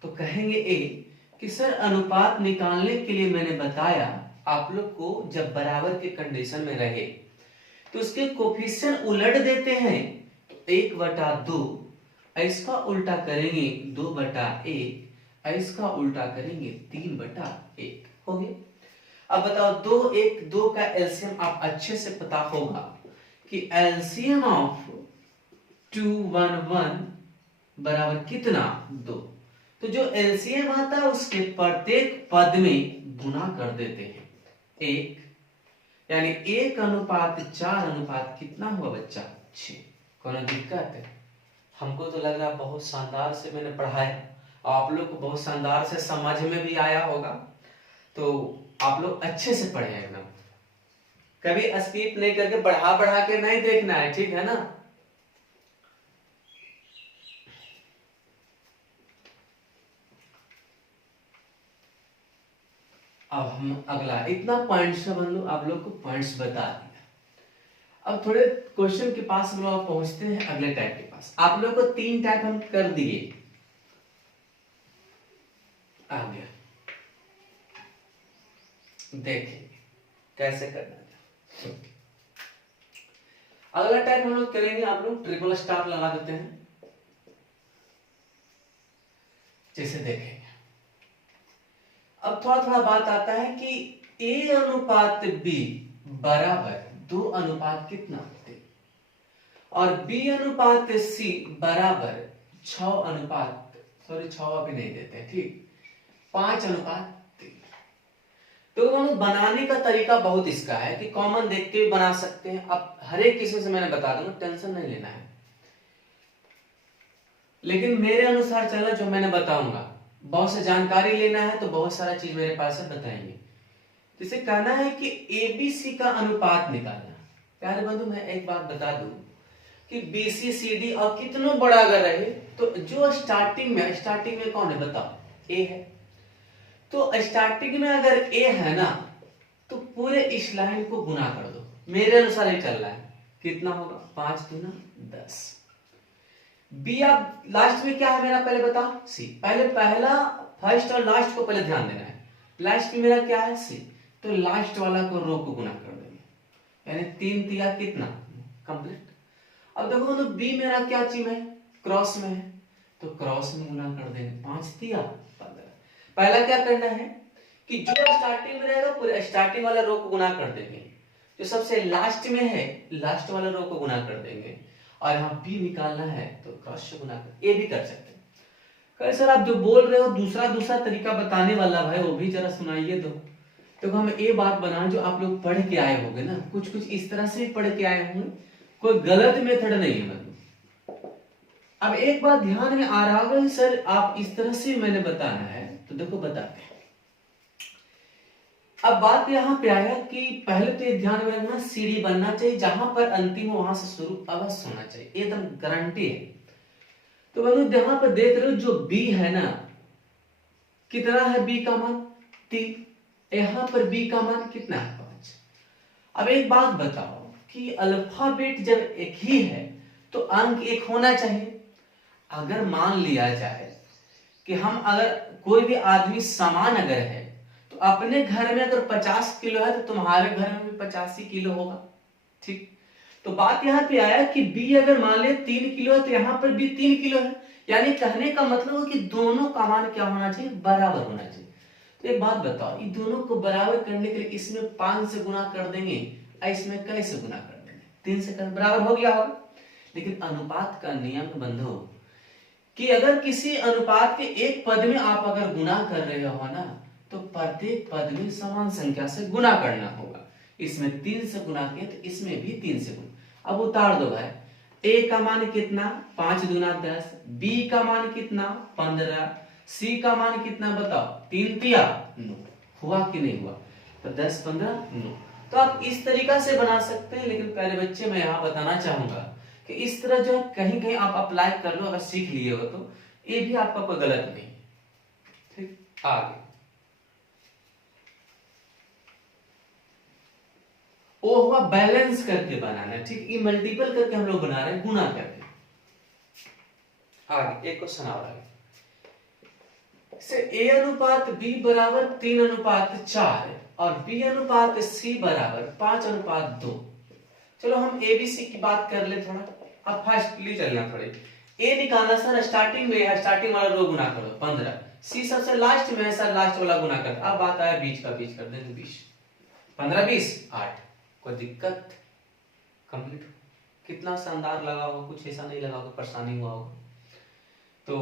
तो कहेंगे ए कि सर अनुपात निकालने के लिए मैंने बताया आप लोग को, जब बराबर के कंडीशन में रहे तो उसके कोफिशिएंट उलट देते हैं, तो 1/2, इसका उल्टा करेंगे 2/1, इसका उल्टा करेंगे 3/1, हो गया। अब बताओ 2 का एलसीएम आप अच्छे से पता होगा कि एलसीएम ऑफ 211 बराबर कितना 2, तो जो एलसीएम आता है उसके प्रत्येक पद में गुना कर देते हैं 1, यानी 1/4 कितना हुआ बच्चा 6। कोनो दिक्कत है, हमको तो लग रहा बहुत शानदार से मैंने पढ़ाया, आप लोग को बहुत शानदार से समझ में भी आया होगा, तो आप लोग अच्छे से पढ़े एकदम, कभी स्किप नहीं करके बढ़ा के नहीं देखना है, ठीक है ना। अब हम अगला इतना पॉइंट्स है बंधु, आप लोग को पॉइंट्स बता दिया। अब थोड़े क्वेश्चन के पास हम लोग पहुंचते हैं अगले टाइप के पास। आप लोग को 3 टाइप हम कर दिए, आ गया, देखेंगे कैसे करना है। अगला टाइप हम लोग करेंगे, आप लोग ट्रिपल स्टार लगा देते हैं, जैसे देखेंगे। अब थोड़ा थोड़ा बात आता है कि A अनुपात B बराबर 2 अनुपात कितना 3 और B अनुपात C बराबर 6 अनुपात, सॉरी 6 अभी नहीं देते, ठीक, 5 अनुपात 3। तो दोनों बनाने का तरीका बहुत इसका है कि कॉमन देखते हुए बना सकते हैं। अब हर एक किसी से मैंने बता दूंगा, टेंशन नहीं लेना है, लेकिन मेरे अनुसार चलना, जो मैंने बताऊंगा, बहुत से जानकारी लेना है तो बहुत सारा चीज मेरे पास है, बताएंगे। जैसे कहना है कि एबीसी का अनुपात निकालना। प्यारे बंधु मैं एक बात बता दूं कि बीसी सीडी और कितना बड़ा अगर रहे तो जो स्टार्टिंग में कौन है बताओ, ए है। तो स्टार्टिंग में अगर ए है ना तो पूरे इस लाइन को गुना कर दो, मेरे अनुसार ही चल रहा है, कितना होगा 5 दूना 10। बी अब लास्ट में क्या है मेरा पहले बताओ, सी। पहले पहला फर्स्ट और लास्ट को पहले ध्यान देना है। लास्ट में मेरा क्या है सी, तो लास्ट वाला को रो को गुना कर देंगे, यानी 3 तिया कितना कंप्लीट। अब देखो तो बी मेरा क्या चीज है, क्रॉस में है, तो क्रॉस में गुना कर देंगे, 5 तिया 15। पहला क्या करना है कि जो स्टार्टिंग में रहेगा पूरे स्टार्टिंग वाला रो को गुना कर देंगे, जो सबसे लास्ट में है लास्ट वाला रो को गुना कर देंगे, और यहाँ बी निकालना है तो क्रॉस से गुना कर, ए भी कर सकते हैं। कहे सर आप जो बोल रहे हो दूसरा तरीका बताने वाला भाई वो भी जरा सुनाइए दो। तो हम ये बात बनाए जो आप लोग पढ़ के आए होंगे ना, कुछ इस तरह से पढ़ के आए होंगे, कोई गलत मेथड नहीं है मतलब। अब एक बात ध्यान में आ रहा होगा सर आप इस तरह से मैंने बताना है, तो देखो बताते हैं। अब बात यहाँ पे आया कि पहले तो ये ध्यान में रखना सीढ़ी बनना चाहिए, जहां पर अंतिम हो वहां से शुरू अवश्य होना चाहिए, एकदम गारंटी है। तो बंधु यहाँ पर देख रहे हो जो बी है ना, कितना है बी का मान 3, यहां पर बी का मान कितना है 5। अब एक बात बताओ कि अल्फाबेट जब एक ही है तो अंक एक होना चाहिए। अगर मान लिया जाए कि हम अगर कोई भी आदमी समान अगर है तो अपने घर में अगर 50 किलो है तो तुम्हारे घर में भी 85 किलो होगा, ठीक। तो बात यहाँ पे आया कि बी अगर मान ले 3 किलो है तो यहाँ पर भी 3 किलो है, यानी कहने का मतलब है कि दोनों का मान क्या होना चाहिए, बराबर होना चाहिए। तो एक बात बताओ, इन दोनों को बराबर करने के लिए इसमें 5 से गुना कर देंगे, इसमें कैसे गुना कर देंगे, 3 से कर, बराबर हो गया होगा। लेकिन अनुपात का नियम बंधु कि अगर किसी अनुपात के एक पद में आप अगर गुना कर रहे हो ना तो प्रत्येक पद में समान संख्या से गुना करना होगा। इसमें 3 से गुना किया तो इसमें भी 3 से गुना। अब उतार दो भाई, ए का मान कितना 5 दूना 10, बी का मान कितना 15, सी का मान कितना बताओ 3 तिया 9, हुआ कि नहीं हुआ, तो 10 15 9। तो आप इस तरीका से बना सकते हैं, लेकिन पहले बच्चे मैं यहाँ बताना चाहूंगा कि इस तरह जो है कहीं कहीं आप अप्लाई कर लो, अगर सीख लिए हो तो ये भी आपका कोई गलत नहीं, ठीक। आगे वो हुआ बैलेंस करके बनाना, ठीक। ये मल्टीपल करके हम लोग बना रहे हैं, गुना करके। आगे एक क्वेश्चन आ रहा है से ए अनुपात बी बराबर 3 अनुपात 4 और बी अनुपात सी बराबर 5 अनुपात 2। चलो हम एबीसी की बात कर ले थोड़ा, अब फास्टली चलना थोड़े। ए निकालना सर स्टार्टिंग में है, स्टार्टिंग वाला रो गुना करो 15, सी सबसे लास्ट में है सर लास्ट वाला गुना कर। अब बात आया बीच का, बीच कर देंगे 20, 15 20 8, कोई दिक्कत कंप्लीट। कितना शानदार लगा होगा, कुछ ऐसा नहीं लगा होगा परेशानी हुआ होगा, तो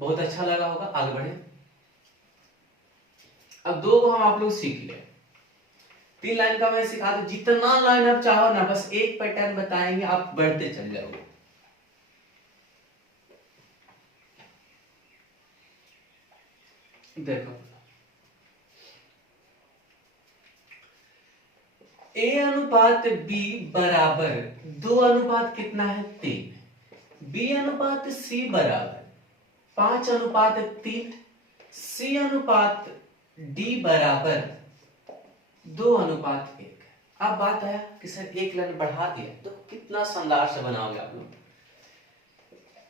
बहुत अच्छा लगा होगा। आगे बढ़े, अब 2 को हम आप लोग सीख ले, 3 लाइन का मैं सिखा दूं, जितना लाइन आप चाहो ना, बस एक पैटर्न बताएंगे आप बढ़ते चल जाओगे। देखो ए अनुपात बी बराबर 2 अनुपात कितना है 3, बी अनुपात सी बराबर 5 अनुपात 3, सी अनुपात डी बराबर 2 अनुपात 1। अब बात आया कि सर एक लाइन बढ़ा दिया तो कितना शानदार से बनाओगे आप लोग,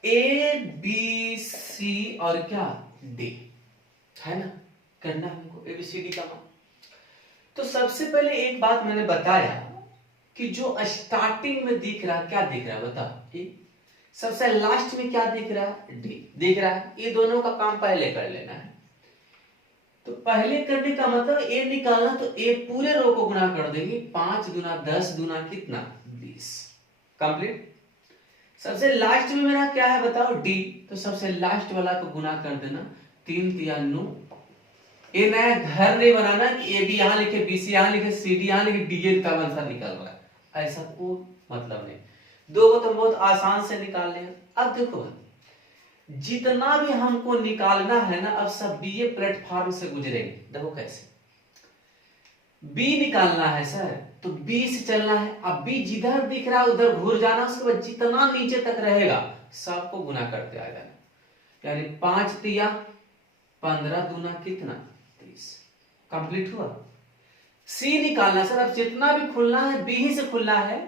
ए बी सी और क्या डी है ना, करना हमको एबीसीडी का मान। तो सबसे पहले एक बात मैंने बताया कि जो स्टार्टिंग में दिख रहा क्या दिख रहा है बताओ, ए, सबसे लास्ट में क्या दिख रहा है डी दिख रहा है। ये दोनों का काम पहले कर लेना है। तो पहले करने का मतलब ए निकालना, तो ए पूरे रो को गुना कर देंगे, 5 दूना 10 दूना कितना 20, कंप्लीट। सबसे लास्ट में मेरा क्या है बताओ, डी, तो सबसे लास्ट वाला को गुना कर देना, 3 तिया 9। ये नया घर नहीं बनाना कि ए बी यहां लिखे, बी सी यहां लिखे, सी डी यहां लिखे, डी ए का आंसर निकल रहा है, ऐसा कोई मतलब नहीं। दो को तो बहुत आसान से निकाल लें। अब देखो जितना भी हमको निकालना है ना, अब सब बी ए प्लेटफॉर्म से गुजरेंगे। देखो कैसे, बी निकालना है सर, तो बी से चलना है। अब बी जिधर दिख रहा है उधर घूर जाना, उसके बाद जितना नीचे तक रहेगा सबको गुना करते आ जाना, यानी 5 तिया 15 दूना कितना 30, कंप्लीट हुआ। सी निकालना सर, अब जितना भी खुलना है बी ही से खुलना है,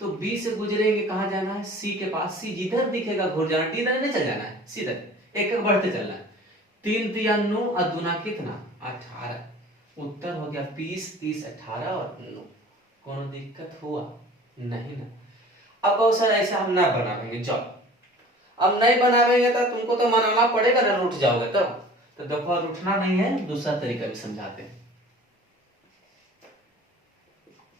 तो बी से गुजरेंगे, कहां जाना है सी के पास, सी जिधर दिखेगा घूर जाना, डी इधर नहीं चल जाना है, सीधा एक एक बढ़ते चलना है। 3 तिया 9 और दूना कितना 18, उत्तर हो गया 20 30 18 और 9। कोनो दिक्कत हुआ नहीं ना। अब बहुत सर ऐसे हम ना बनाएंगे, चलो अब नहीं बनाएंगे तो तुमको तो मनाना पड़ेगा ना, रूठ जाओगे तब। तो देखो रूठना नहीं है, दूसरा तरीका भी समझाते हैं।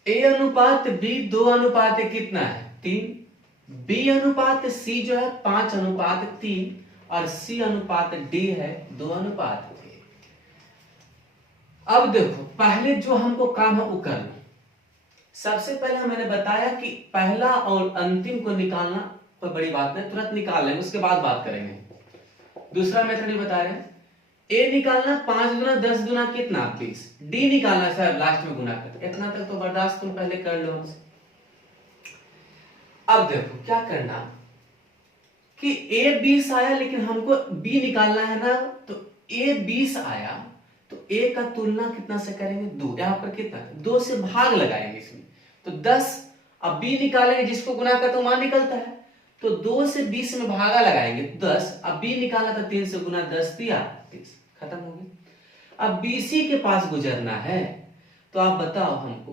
ए अनुपात बी 2 अनुपात कितना है 3, बी अनुपात सी जो है 5 अनुपात 3, और सी अनुपात डी है 2 अनुपात 1। अब देखो पहले जो हमको काम है वो करना। सबसे पहले मैंने बताया कि पहला और अंतिम को निकालना कोई बड़ी बात नहीं, तुरंत निकाल लेंगे, उसके बाद बात करेंगे। दूसरा मेथड ही बता रहे हैं, ए निकालना 5 गुना 10 गुना कितना 20, डी निकालना सर लास्ट में गुना करते। इतना तक तो बर्दाश्त तुम पहले कर लो हमसे। अब देखो क्या करना कि ए 20 आया, लेकिन हमको बी निकालना है ना, तो ए 20 आया तो ए का तुलना कितना से करेंगे 2, यहां पर कितना 2 से भाग लगाएंगे इसमें, तो 10। अब बी निकालेंगे, जिसको गुना करते तो वहां निकलता है, तो 2 से 20 में भागा लगाएंगे 10। अब बी निकाला था 3 से गुना 10 दिया 30, खत्म हो गया। अब बीसी के पास गुजरना है, तो आप बताओ हमको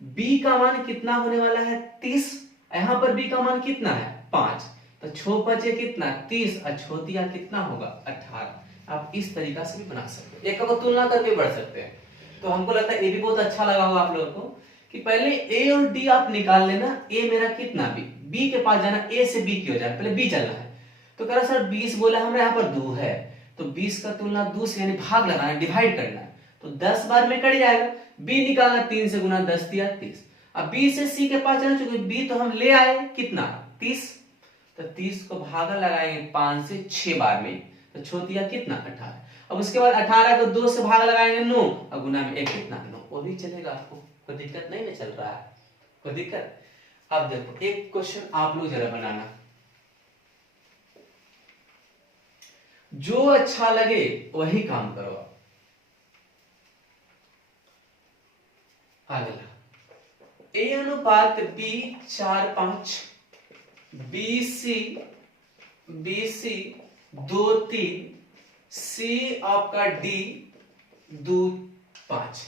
बी का मान कितना होने वाला है 30, यहां पर बी का मान कितना है 5, तो 6 बचे कितना 30, और छोटिया कितना होगा 18। आप इस तरीका से भी बना सकते हैं, एक को तुलना करके बढ़ सकते हैं। तो हमको लगता है ये भी बहुत अच्छा लगा होगा आप लोगों को, कि पहले ए और डी आप निकाल लेना। ए मेरा कितना बी के पास जाना, ए से बी की हो जाए, पहले बी चलना है। तो कह रहा सर 20 बोला हमारे यहाँ पर 2 है, तो 20 का तुलना 2 से यानी भाग लगाना है, डिवाइड करना है, तो 10 बार में कट जाएगा। बी निकालना 3 से गुना 10 दिया 30। अब बी से सी के पास जाना, चूंकि बी तो हम ले आए कितना 30, तो 30 को भागा लगाएंगे 5 से 6 बार में, तो छोटिया कितना 18। अब उसके बाद 18 को 2 से भाग लगाएंगे 9, और गुना में 1 कितना 9, वो भी चलेगा, आपको कोई दिक्कत नहीं ना चल रहा है, कोई दिक्कत। अब देखो एक क्वेश्चन आप लोग जरा बनाना, जो अच्छा लगे वही काम करो। अगला ए अनुपात बी 4 5, बी सी 2 3, सी आपका D 2 5।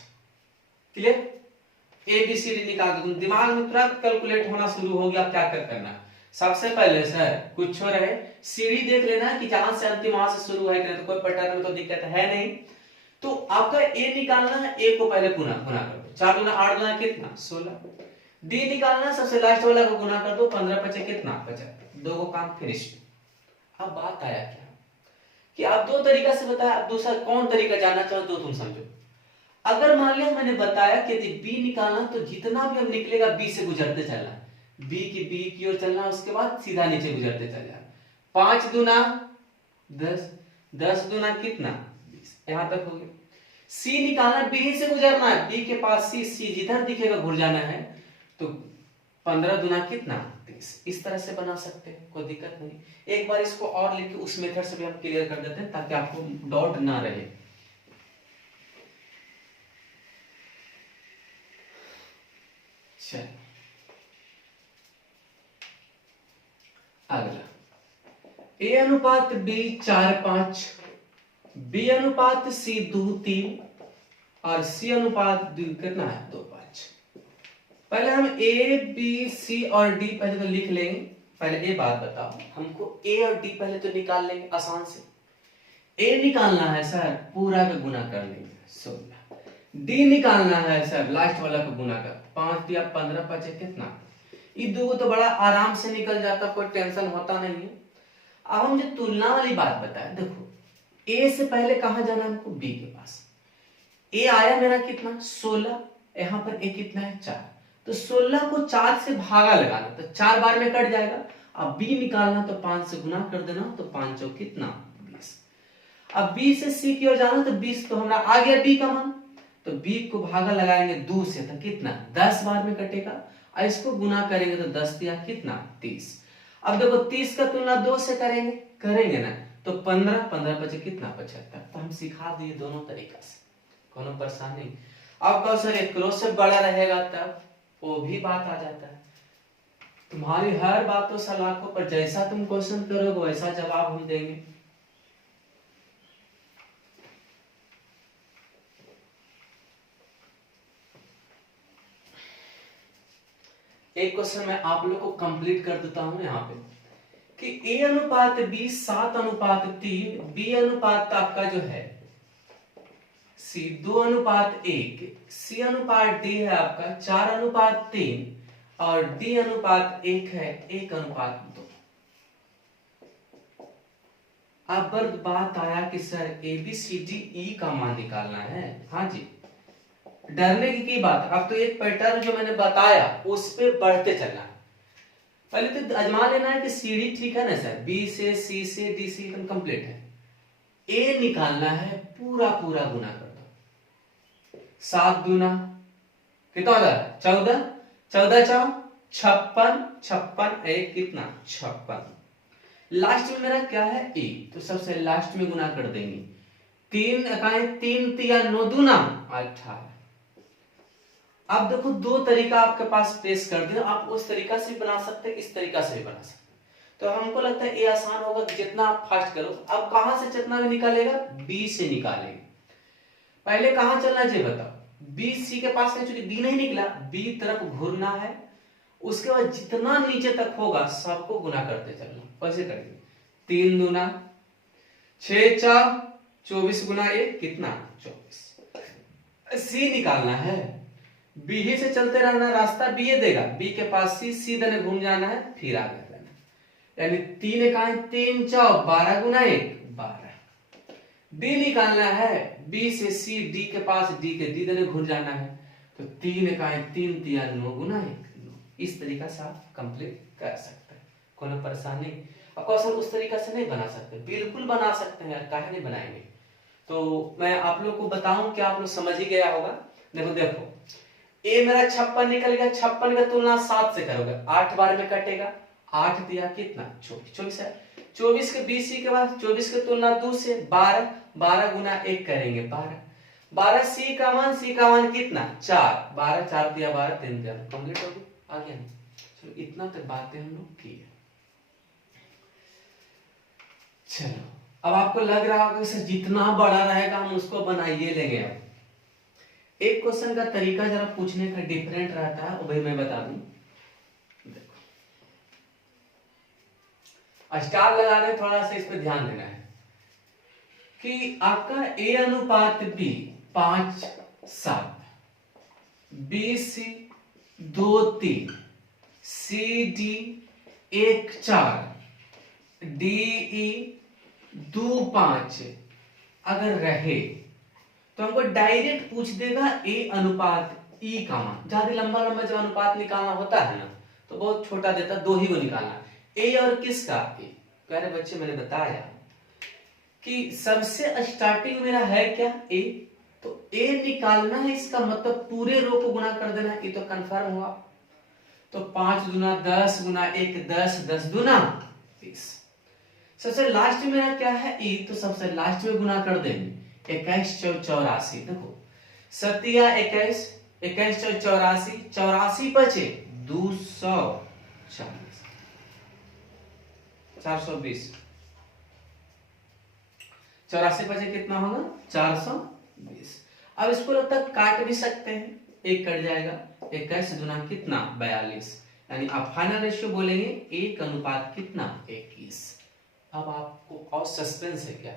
Clear? A B C D निकाल दो, तुम दिमाग में तुरंत कैलकुलेट होना शुरू हो गया, क्या कर करना। सबसे पहले सर कुछ हो रहे सीढ़ी देख लेना कि जहां से अंतिम वहां से शुरू है कि नहीं, तो कोई पैटर्न में तो दिक्कत है नहीं। तो आपका ए निकालना है, ए को पहले गुना कर दो, 4 गुना 8 गुना कितना 16। डी निकालना, सबसे लास्ट वाला को गुना कर दो, 15 बचे कितना 75, दो को काम फिनिश। अब बात आया क्या कि आप दो तरीका से बताया, अब दूसरा कौन तरीका जानना चाहो तो तुम समझो। अगर मान लिया मैंने बताया कि यदि बी निकालना, तो जितना भी अब निकलेगा बी से गुजरते चलना, बी की ओर चलना, उसके बाद सीधा नीचे गुजरते चल जाना। 5 दूना 10, 10 दूना कितना 20, यहां तक हो गया। सी निकालना, बी से गुजरना है, बी के पास सी जिधर दिखेगा घुर जाना है, तो 15 दूना कितना 30। इस तरह से बना सकते हैं, कोई दिक्कत नहीं। एक बार इसको और लिख के उस मेथड से भी हम क्लियर कर देते हैं, ताकि आपको डाउट ना रहे। चलिए अगला, ए अनुपात बी 4 5, बी अनुपात सी 2 3, और सी अनुपात कितना है 2 5। पहले हम ए बी सी और डी पहले तो लिख लेंगे। पहले ये बात बताओ हमको, ए और डी पहले तो निकाल लेंगे आसान से। ए निकालना है सर, पूरा का गुना कर लेंगे 16। डी निकालना है सर, लास्ट वाला का गुना कर, 5 दिया 15 बचे कितना, ये दो तो बड़ा आराम से निकल जाता, कोई टेंशन होता नहीं है। अब हम जो तुलना वाली बात बताए, देखो ए से पहले कहां जाना हमको, बी के पास। ए आया मेरा कितना 16, यहाँ पर ए कितना है 4, तो 16 को 4 से भागा लगाना, तो 4 बार में कट जाएगा। अब बी निकालना तो 5 से गुना कर देना, तो 5 चौक कितना 20। अब बी से सी की ओर जाना, तो 20 तो हमारा आ गया बी का मान, तो बी को भागा लगाएंगे 2 से, तो कितना 10 बार में कटेगा, और इसको गुना करेंगे तो 10 दिया कितना 30। अब देखो 30 का तुलना 2 से करेंगे ना, तो 15 15 बचे कितना 75। तो हम सिखा दिए दोनों तरीका से, कोनो परेशानी नहीं। अब कहो सर एक से बड़ा रहेगा तब, वो भी बात आ जाता है। तुम्हारी हर बातों सलाखों पर जैसा तुम क्वेश्चन करोगे वैसा जवाब हम देंगे। एक क्वेश्चन मैं आप लोग को कंप्लीट कर देता हूं यहाँ पे कि ए अनुपात बी 7 अनुपात 3, बी अनुपात आपका जो है सी 2 अनुपात 1, सी अनुपात डी है आपका 4 अनुपात 3, और डी अनुपात 1 है 1 अनुपात 2। अब बात आया कि sir A B C D E का मान निकालना है। हाँ जी, डरने की बात, अब तो एक पैटर्न जो मैंने बताया उस पे बढ़ते चलना। पहले तो आजमा लेना है कि सी डी ठीक है ना सर, बी से सी से डी से एकदम कंप्लीट है। ए निकालना है, पूरा पूरा गुना कर दो, 7 दूना कितना हो जाएगा 14, 14 चौ 56, 56 एक कितना 56। लास्ट में मेरा क्या है ए, तो सबसे लास्ट में गुना कर देंगे, 3 इकाई 3 तिया 9 दूना 18। अब देखो दो तरीका आपके पास पेश कर दिया, आप उस तरीका से बना सकते हैं, इस तरीका से भी बना सकते हैं। तो हमको लगता है ये आसान होगा, जितना आप फास्ट करो। अब कहां से जितना भी निकालेगा, बी से निकालेंगे। पहले कहां चलना चाहिए बताओ, बी सी के पास है, चूंकि बी नहीं निकला, बी तरफ घूरना है, उसके बाद जितना नीचे तक होगा सबको गुना करते चलना। कैसे करेंगे, 3 दूना 6 4 24 गुना 1 कितना 24। सी निकालना है, बी ही से चलते रहना, रास्ता बी ये देगा, बी के पास सी, सीधे ने घूम जाना है, फिर आगे रहना, यानी 3 इकाई 3 4 12 गुना 1 12। डी निकालना है, बी से सी, डी के पास, डी के डी ने घूम जाना है, तो 3 इकाई 3 तिया 9 गुना 1 9। इस तरीका से आप कंप्लीट कर सकते हैं, कोई परेशानी। अब क्वेश्चन उस तरीका से नहीं बना सकते, बिल्कुल बना सकते हैं यार, काहे नहीं बनाएंगे। तो मैं आप लोग को बताऊं कि आप लोग समझ ही गया होगा। देखो ए मेरा 56 निकल गया, 56 का तुलना 7 से करोगे, 8 बार में कटेगा, 8 दिया कितना 24, 24 है। 24 के बीसी के बाद 24 की तुलना 2 से 12, 12 गुना 1 करेंगे 12, 12 सी का मान कितना 4, 12 4 दिया 12 3 दिया, कंप्लीट हो गई, आ गया। चलो इतना तक बातें हम लोग की है। चलो अब आपको लग रहा होगा सर जितना बड़ा रहेगा हम उसको बनाइए लेंगे। अब एक क्वेश्चन का तरीका जरा पूछने का डिफरेंट रहता है, वो भाई मैं बता दूं। देखो स्टार लगा रहे, थोड़ा सा इस पे ध्यान देना है कि आपका ए अनुपात B 5 7, B C 2 3, C D 1 4, D E 2 5 अगर रहे तो हमको डायरेक्ट पूछ देगा ए अनुपात ई का मान। ज्यादा लंबा लंबा जब अनुपात निकालना होता है ना तो बहुत छोटा देता, 2 ही को निकालना, ए और किसका ए। प्यारे बच्चे मैंने बताया कि सबसे स्टार्टिंग मेरा है क्या ए, तो ए निकालना है, इसका मतलब पूरे रो को गुना कर देना, ये तो कंफर्म हुआ। तो 5 दूना 10 गुना 1 10, 10 दूना 20। सबसे लास्ट में मेरा क्या है ई, तो सबसे लास्ट में गुना कर देंगे, 21 4 84। देखो सतिया 21 21 4 84, 84 बचे 240 420, 84 बचे कितना होगा 420। अब इसको लगता है काट भी सकते हैं, एक कट जाएगा, 21 दूना कितना 42, यानी आप फाइनल रेशियो बोलेंगे 1 अनुपात कितना 21। अब आपको और सस्पेंस है क्या,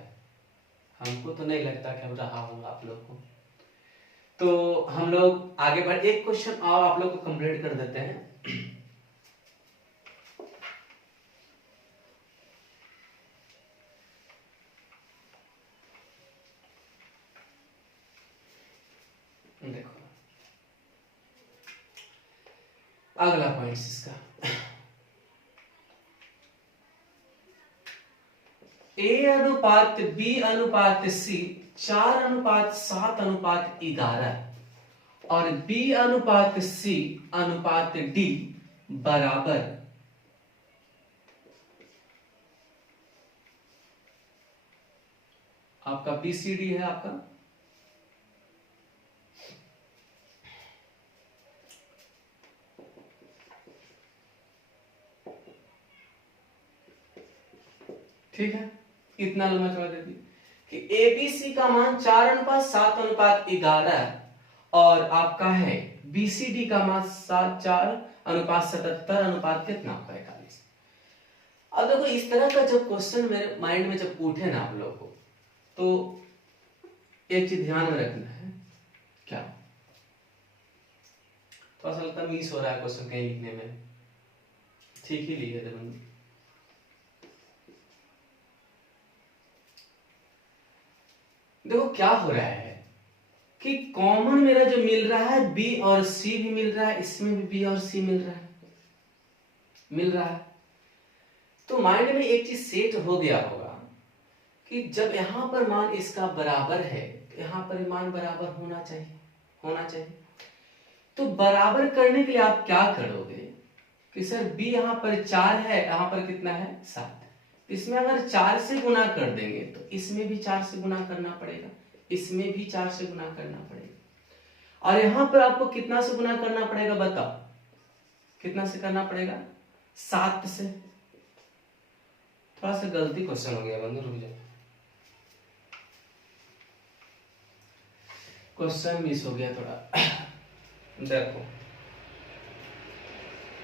हमको तो नहीं लगता कि अब रहा होगा आप लोग को। तो हम लोग आगे बढ़, एक क्वेश्चन और आप लोग को कंप्लीट कर देते हैं। देखो अगला पॉइंट इसका, ए अनुपात बी अनुपात सी 4:7:11 और बी अनुपात सी अनुपात डी बराबर आपका बीसीडी है आपका, ठीक है। इतना लंबा चौड़ा दे दी कि एबीसी का मान 4:7:11 और आपका है बीसीडी का मान 4:77 कितना होगा 41। अब देखो इस तरह का जब क्वेश्चन मेरे माइंड में जब उठे ना आप लोग को, तो एक चीज ध्यान में रखना है, क्या थोड़ा सा लगता मिस हो रहा है क्वेश्चन कहीं लिखने में, ठीक ही लिखे थे बंदे। देखो क्या हो रहा है कि कॉमन मेरा जो मिल रहा है बी और सी भी मिल रहा है, इसमें भी बी और सी मिल रहा है। तो माइंड में एक चीज सेट हो गया होगा कि जब यहां पर मान इसका बराबर है तो यहां पर मान बराबर होना चाहिए। तो बराबर करने के लिए आप क्या करोगे कि सर बी यहां पर 4 है, यहां पर कितना है 7, इसमें अगर 4 से गुना कर देंगे तो इसमें भी 4 से गुना करना पड़ेगा, इसमें भी 4 से गुना करना पड़ेगा, और यहां पर आपको कितना से गुना करना पड़ेगा बताओ, कितना से करना पड़ेगा 7 से। थोड़ा सा गलती क्वेश्चन हो गया बंधु, रुक जाओ, क्वेश्चन मिस हो गया थोड़ा। देखो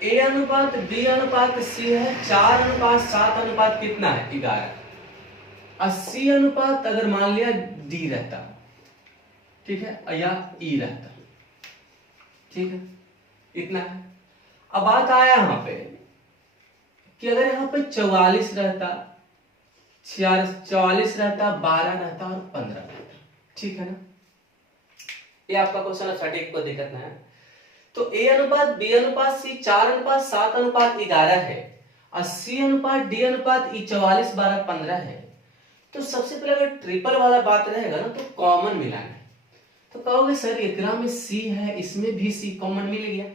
ए अनुपात बी अनुपात सी है 4:7 कितना है 11, 80 अनुपात अगर मान लिया डी रहता, ठीक है, या ई रहता, ठीक है, इतना है। अब बात आया यहां पे कि अगर यहां पे 44 रहता, 44 रहता, 12 रहता और 15 रहता, ठीक है ना, ये आपका क्वेश्चन सटीक, कोई दिक्कत नहीं है। तो ए अनुपात बी अनुपात सी 4:7:11 है और सी अनुपात डी अनुपात ई 44 12 15 है। तो सबसे पहले अगर ट्रिपल वाला बात रहेगा ना तो कॉमन मिलाना है। तो कहोगे सर एकरा में सी है, इसमें भी सी कॉमन मिल गया,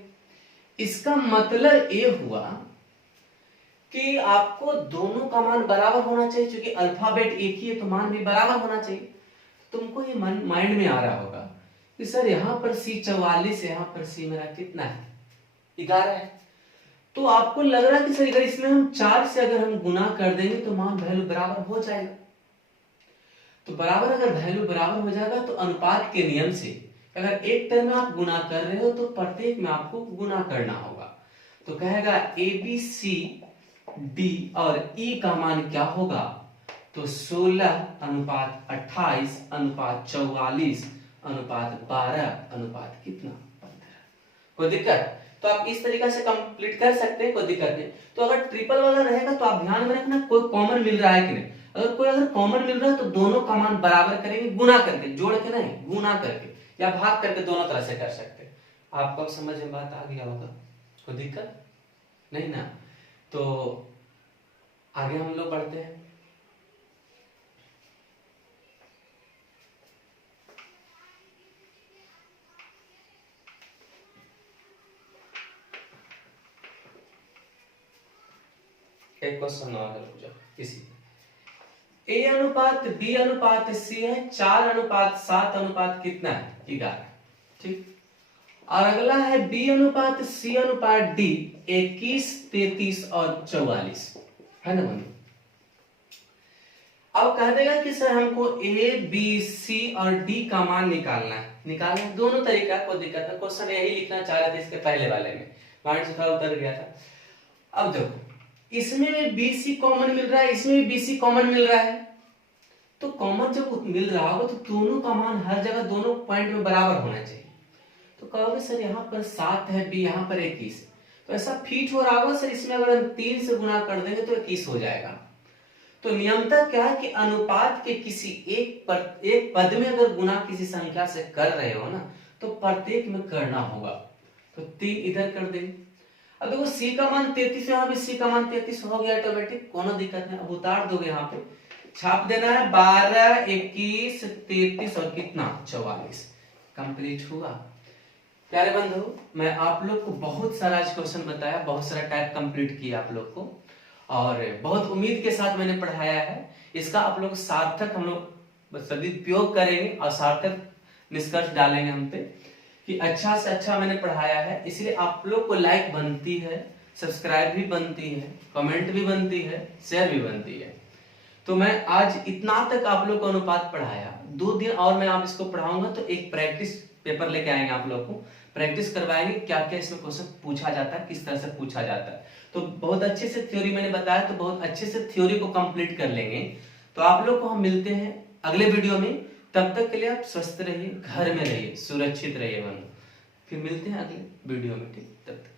इसका मतलब ये हुआ कि आपको दोनों का मान बराबर होना चाहिए, क्योंकि अल्फाबेट एक ही है तो मान भी बराबर होना चाहिए। तुमको ये माइंड में आ रहा होगा कि सर यहाँ पर सी 44 है, यहाँ पर सी मेरा कितना है 11 है। तो आपको लग रहा है कि सर अगर इसमें हम 4 से अगर हम गुना कर देंगे तो मान वैल्यू बराबर हो जाएगा। तो बराबर अगर वैल्यू बराबर हो जाएगा तो अनुपात के नियम से अगर एक टर्म में आप गुना कर रहे हो तो प्रत्येक में आपको गुना करना होगा। तो कहेगा ए बी सी डी और ई का मान क्या होगा, तो 16:28:44:12 कितना 15। कोई दिक्कत? तो आप इस तरीके से कंप्लीट कर सकते हैं, कोई दिक्कत नहीं। तो अगर ट्रिपल वाला रहेगा तो आप ध्यान में रखना कोई कॉमन मिल रहा है कि नहीं। अगर कॉमन मिल रहा है तो दोनों का मान बराबर करेंगे, गुना करके, जोड़ के नहीं, गुना करके या भाग करके, दोनों तरह से कर सकते हैं। आपको अब समझ में बात आ गया होगा, कोई दिक्कत नहीं ना। तो आगे हम लोग बढ़ते हैं। एक क्वेश्चन और है, रुक जाओ, इसी ए अनुपात बी अनुपात सी है 4:7 कितना है 11, ठीक। और अगला है बी अनुपात सी अनुपात डी 21, 33 और 44 है ना बंधु। अब कह देगा कि सर हमको ए बी सी और डी का मान निकालना है, दोनों तरीका, कोई दिक्कत नहीं। क्वेश्चन यही लिखना चाह रहे थे इसके पहले वाले में, माइंड से थोड़ा उतर गया था। अब देखो इसमें भी BC कॉमन मिल रहा है, इसमें भी BC कॉमन मिल रहा है, तो कॉमन जब मिल रहा होगा तो दोनों का मान हर जगह दोनों पॉइंट में बराबर होना चाहिए। तो कहोगे सर यहाँ पर 7 है, बी यहाँ पर 21 है, तो ऐसा फिट हो रहा होगा सर, इसमें अगर हम 3 से गुना कर देंगे तो 21 हो जाएगा। तो नियमतः क्या है कि अनुपात के किसी एक पद में अगर गुना किसी संख्या से कर रहे हो ना, तो प्रत्येक में करना होगा। तो 3 इधर कर देंगे। अब देखो सी का मान 33 है, यहाँ भी सी का मान 33 हो गया ऑटोमेटिक, कोनो दिक्कत नहीं। अब उतार दोगे यहाँ पे, छाप देना है 12, 21, 33 और कितना 44, कंप्लीट हुआ। प्यारे बंधु, मैं आप लोग को बहुत सारा आज क्वेश्चन बताया, बहुत सारा टाइप कंप्लीट किया आप लोग को, और बहुत उम्मीद के साथ मैंने पढ़ाया है। इसका आप लोग सार्थक हम लोग सदुपयोग करेंगे और सार्थक निष्कर्ष डालेंगे हम पे कि अच्छा से अच्छा मैंने पढ़ाया है। इसलिए आप लोग को लाइक बनती है, सब्सक्राइब भी बनती है, कमेंट भी बनती है, शेयर भी बनती है। तो मैं आज इतना तक आप लोग को अनुपात पढ़ाया, 2 दिन और मैं आप इसको पढ़ाऊंगा तो एक प्रैक्टिस पेपर लेके आएंगे, आप लोग को प्रैक्टिस करवाएंगे क्या क्या इसमें क्वेश्चन पूछा जाता है, किस तरह से पूछा जाता है। तो बहुत अच्छे से थ्योरी मैंने बताया, तो बहुत अच्छे से थ्योरी को कंप्लीट कर लेंगे। तो आप लोग को हम मिलते हैं अगले वीडियो में, तब तक के लिए आप स्वस्थ रहिए, घर में रहिए, सुरक्षित रहिए बंधु। फिर मिलते हैं अगले वीडियो में, ठीक, तब तक।